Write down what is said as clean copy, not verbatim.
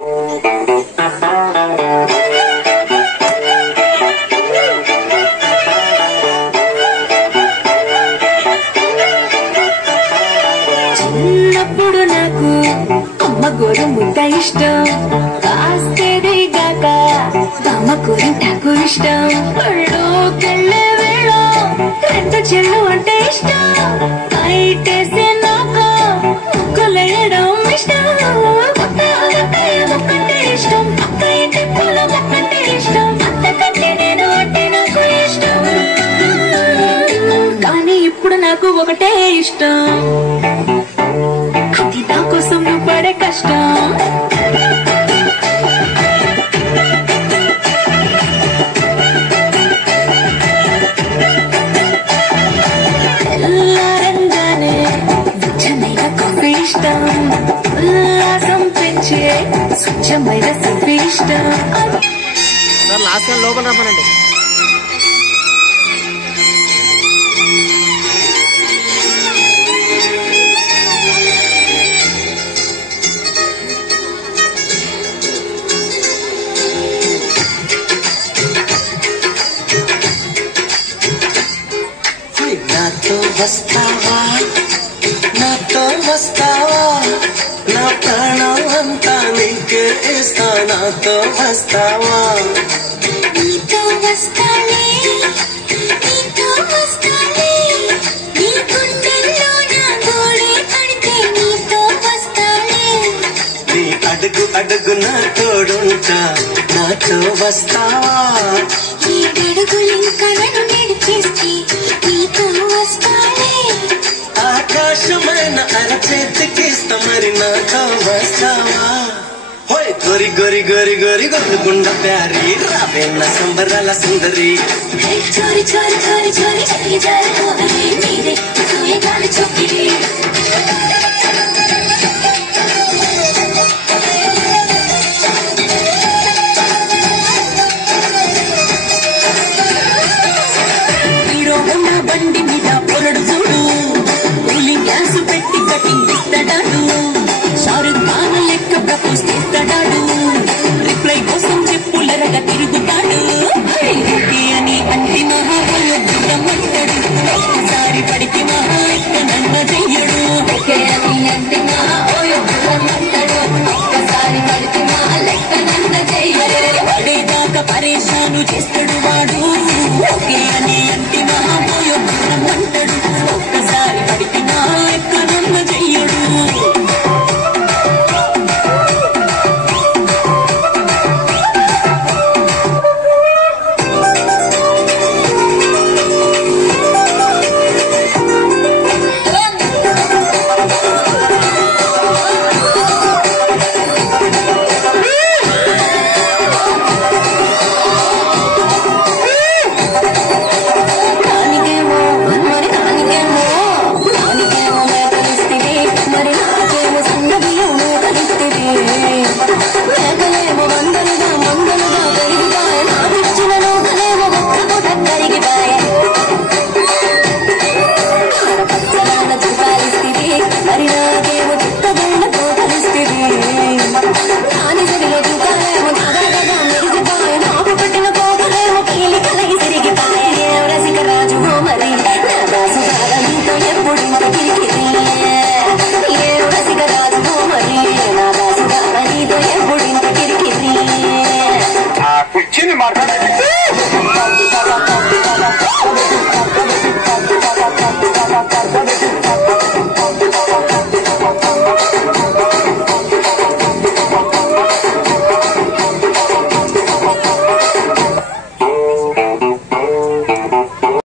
చిన్నప్పుడు నాకు అమ్మ గోరు ముద్ద ఇష్టం, కాస్తేదిగాక అమ్మ కూరంటాకు ఇష్టం, పళ్ళుకెళ్ళే వేళ రెండు చెల్లు అంటే ఇష్టం, బయటేసే నాకు ముగ్గులేయడం ఇష్టం, మొక్కంటే ఇష్టం, అక్క ఇంటి పూల మొక్కంటే ఇష్టం, అంతకంటే నేను అంటే నాకు ఇష్టం, కానీ ఇప్పుడు నాకు ఒకటే ఇష్టం, అది నా కోసం నువ్వు పడే కష్టం. తెల్లారంగానే స్వచ్ఛమైన కాఫీ ఇష్టం, ఉల్లాసం పెంచే స్వచ్ఛమైన సెల్ఫీ ఇష్టం. లాస్ట్ లోపల రమ్మనండి. నాతో వస్తావా, నాతో వస్తావా, నా ప్రాణం అంతా నీకే ఇస్తా, నాతో వస్తావా, నీతో వస్తాలే, నీతో వస్తాలే, నీ గుండెల్లో నా గోడే కడితే నీతో వస్తాలే, నీ అడుగు అడుగు నా తోడుంటా, నాతో వస్తావా, ఈ అడుగులింకా నన్ను నడిపిస్తే నీతో వస్తాలే, ఆకాశమైన అరచేతికిస్తా మరి నాతో వస్తావా, హోయ్ గోరి గోరి గోరి గోరి గొరుగుండ ప్యారి రావేన్న సంబరాల సుందరి, చోరి చోరి చోరి చోరి చెయ్యి జారిపోవే మీరే సూయగాలి చొక్కిరి. బండి మీద పొరడు చూడు, కూలింగ్ గ్లాసు పెట్టి కటింగ్ ఇస్తాడాడు, షారుఖ్ ఖాన్ లెక్క ప్రపోజ్ చేస్తాడాడు, రిప్లై కోసం చెప్పులరగా తిరుగుతాడు, ఓకే అని అంటి మహాబలమంటాడు, ఒక్కసారి పడితే మహా లెక్క నన్న చెయ్యడు, ఓకే అని అంటి మహాబలమంటాడు, ఒక్కసారి పడితే మహా లెక్క నన్న చెయ్యడు, పడేదాకా పరేషాను చేస్తాడు వాడు, ఓకే అని అంటి మహాబలమంటాడు, ఒక్కసారి పడితే మహా లెక్క నన్న చెయ్యడు. కూర్చుని మాట్లాడాలి.